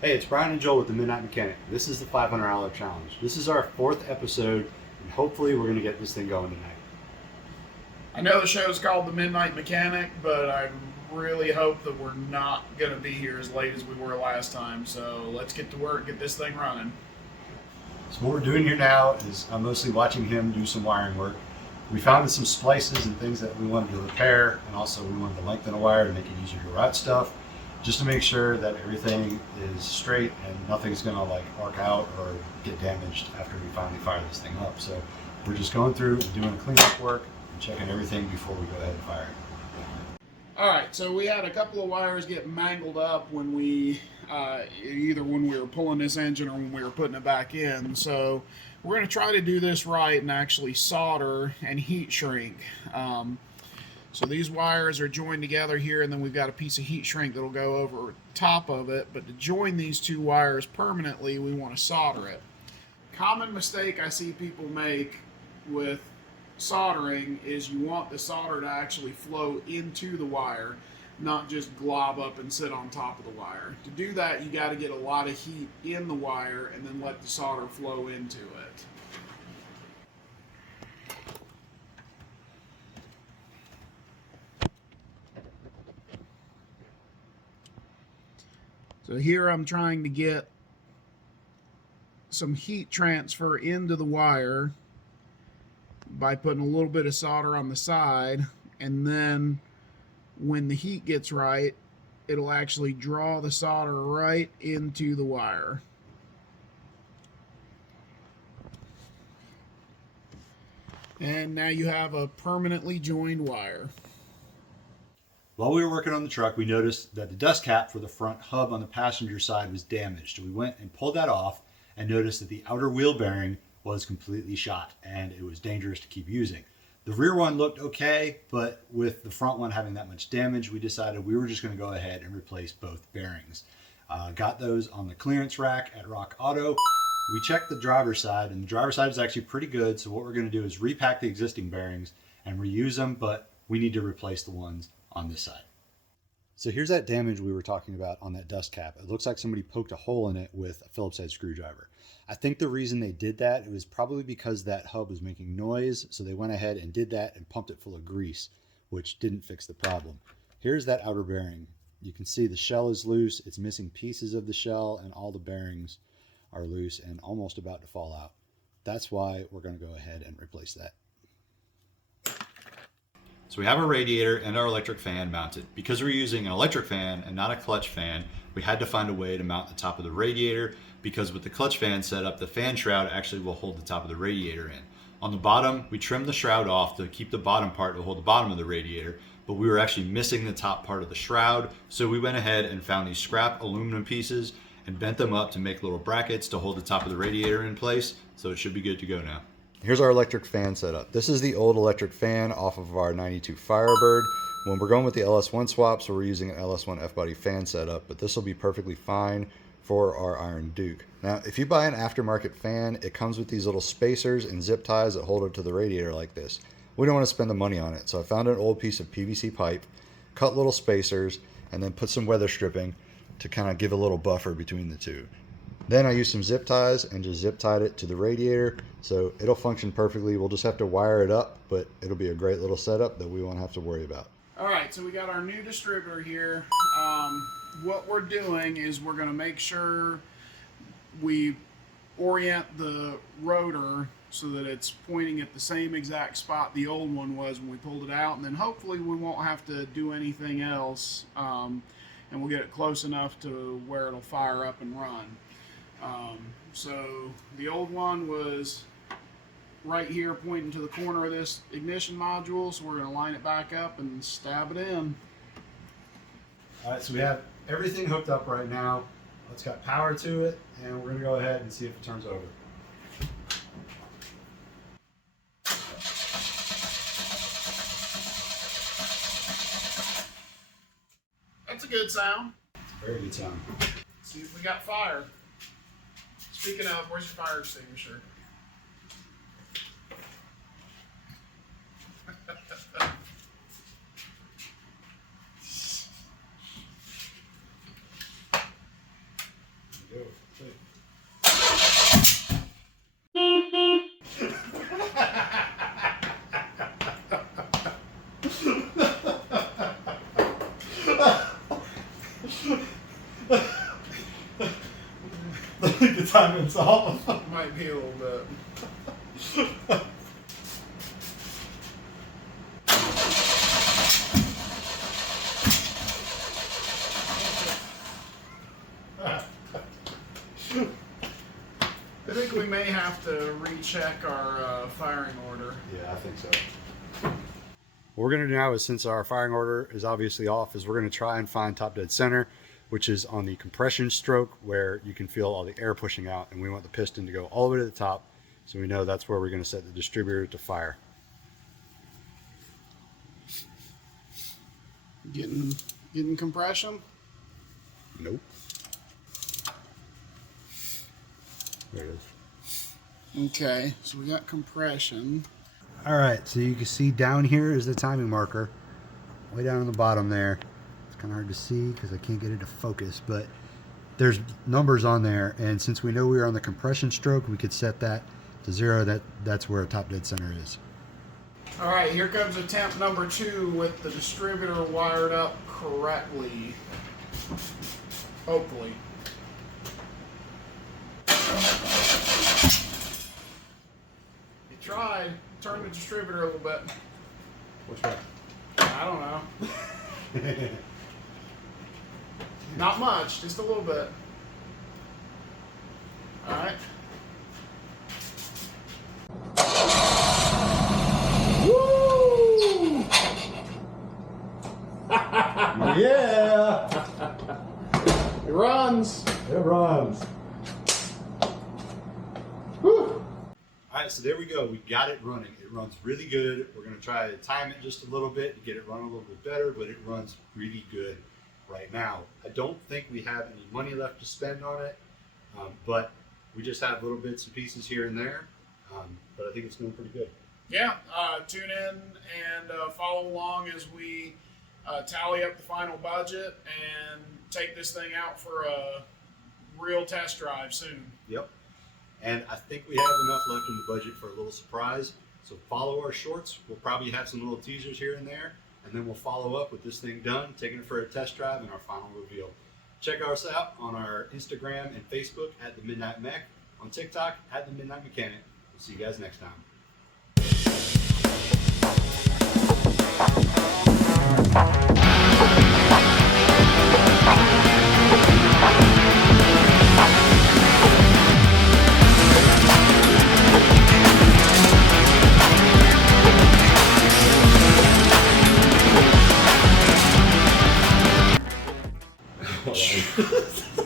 Hey, it's Brian and Joel with the Midnight Mechanic. This is the $500 challenge. This is our 4th episode, and hopefully we're going to get this thing going tonight. I know the show's called The Midnight Mechanic, but I really hope that we're not going to be here as late as we were last time. So let's get to work, get this thing running. So what we're doing here now is I'm mostly watching him do some wiring work. We found some splices and things that we wanted to repair, and also we wanted to lengthen a wire to make it easier to route stuff, just to make sure that everything is straight and nothing's going to like arc out or get damaged after we finally fire this thing up. So we're just going through and doing the cleanup work and checking everything before we go ahead and fire it. All right, so we had a couple of wires get mangled up when we, either when we were pulling this engine or when we were putting it back in. So we're going to try to do this right and actually solder and heat shrink. So these wires are joined together here, and then we've got a piece of heat shrink that'll go over top of it. But to join these two wires permanently, we want to solder it. Common mistake I see people make with soldering is you want the solder to actually flow into the wire, not just glob up and sit on top of the wire. To do that, you got to get a lot of heat in the wire and then let the solder flow into it. So here I'm trying to get some heat transfer into the wire by putting a little bit of solder on the side, and then when the heat gets right, it'll actually draw the solder right into the wire. And now you have a permanently joined wire. While we were working on the truck, we noticed that the dust cap for the front hub on the passenger side was damaged. We went and pulled that off and noticed that the outer wheel bearing was completely shot and it was dangerous to keep using. The rear one looked okay, but with the front one having that much damage, we decided we were just going to go ahead and replace both bearings. Got those on the clearance rack at Rock Auto. We checked the driver's side, and the driver's side is actually pretty good, so what we're going to do is repack the existing bearings and reuse them, but we need to replace the ones on this side. So here's that damage we were talking about on that dust cap. It looks like somebody poked a hole in it with a Phillips head screwdriver. I think the reason they did that, it was probably because that hub was making noise, so they went ahead and did that and pumped it full of grease, which didn't fix the problem. Here's that outer bearing. You can see the shell is loose, it's missing pieces of the shell, and all the bearings are loose and almost about to fall out. That's why we're going to go ahead and replace that. So we have our radiator and our electric fan mounted. Because we're using an electric fan and not a clutch fan, we had to find a way to mount the top of the radiator, because with the clutch fan set up, the fan shroud actually will hold the top of the radiator in. On the bottom, we trimmed the shroud off to keep the bottom part to hold the bottom of the radiator, but we were actually missing the top part of the shroud, so we went ahead and found these scrap aluminum pieces and bent them up to make little brackets to hold the top of the radiator in place, so it should be good to go now. Here's our electric fan setup. This is the old electric fan off of our 92 Firebird. When we're going with the LS1 swap, so we're using an LS1 F-body fan setup, but this will be perfectly fine for our Iron Duke. Now, if you buy an aftermarket fan, it comes with these little spacers and zip ties that hold it to the radiator like this. We don't want to spend the money on it, so I found an old piece of PVC pipe, cut little spacers, and then put some weather stripping to kind of give a little buffer between the two. Then I used some zip ties and just zip tied it to the radiator, so it'll function perfectly. We'll just have to wire it up, but it'll be a great little setup that we won't have to worry about. All right, so we got our new distributor here. What we're doing is we're going to make sure we orient the rotor so that it's pointing at the same exact spot the old one was when we pulled it out, and then hopefully we won't have to do anything else, and we'll get it close enough to where it'll fire up and run. So the old one was right here pointing to the corner of this ignition module, so we're going to line it back up and stab it in. All right, so we have everything hooked up right now. It's got power to it, and we're going to go ahead and see if it turns over. That's a good sound. It's a very good sound. Let's see if we got fire. Speaking of, where's your fire extinguisher? timing's off. Might be a little bit. I think we may have to recheck our firing order. Yeah, I think so. What we're going to do now is, since our firing order is obviously off, is we're going to try and find top dead center, which is on the compression stroke where you can feel all the air pushing out, and we want the piston to go all the way to the top, so we know that's where we're going to set the distributor to fire. Getting compression? Nope. There it is. Okay, so we got compression. All right, so you can see down here is the timing marker, way down on the bottom there. It's kind of hard to see because I can't get it to focus, but there's numbers on there, and since we know we are on the compression stroke, we could set that to 0. That's where a top dead center is. All right, here comes attempt number 2 with the distributor wired up correctly. Hopefully. You tried. Turn the distributor a little bit. Which way? I don't know. Not much, just a little bit. All right. Woo! Yeah! It runs. It runs. Woo! All right, so there we go. We got it running. It runs really good. We're going to try to time it just a little bit to get it running a little bit better, but it runs really good right now. I don't think we have any money left to spend on it, but we just have little bits and pieces here and there, but I think it's doing pretty good. Yeah, tune in and follow along as we tally up the final budget and take this thing out for a real test drive soon. Yep. And I think we have enough left in the budget for a little surprise. So follow our shorts. We'll probably have some little teasers here and there, and then we'll follow up with this thing done, taking it for a test drive, and our final reveal. Check us out on our Instagram and Facebook at The Midnight Mech, on TikTok at The Midnight Mechanic. We'll see you guys next time. Hold on.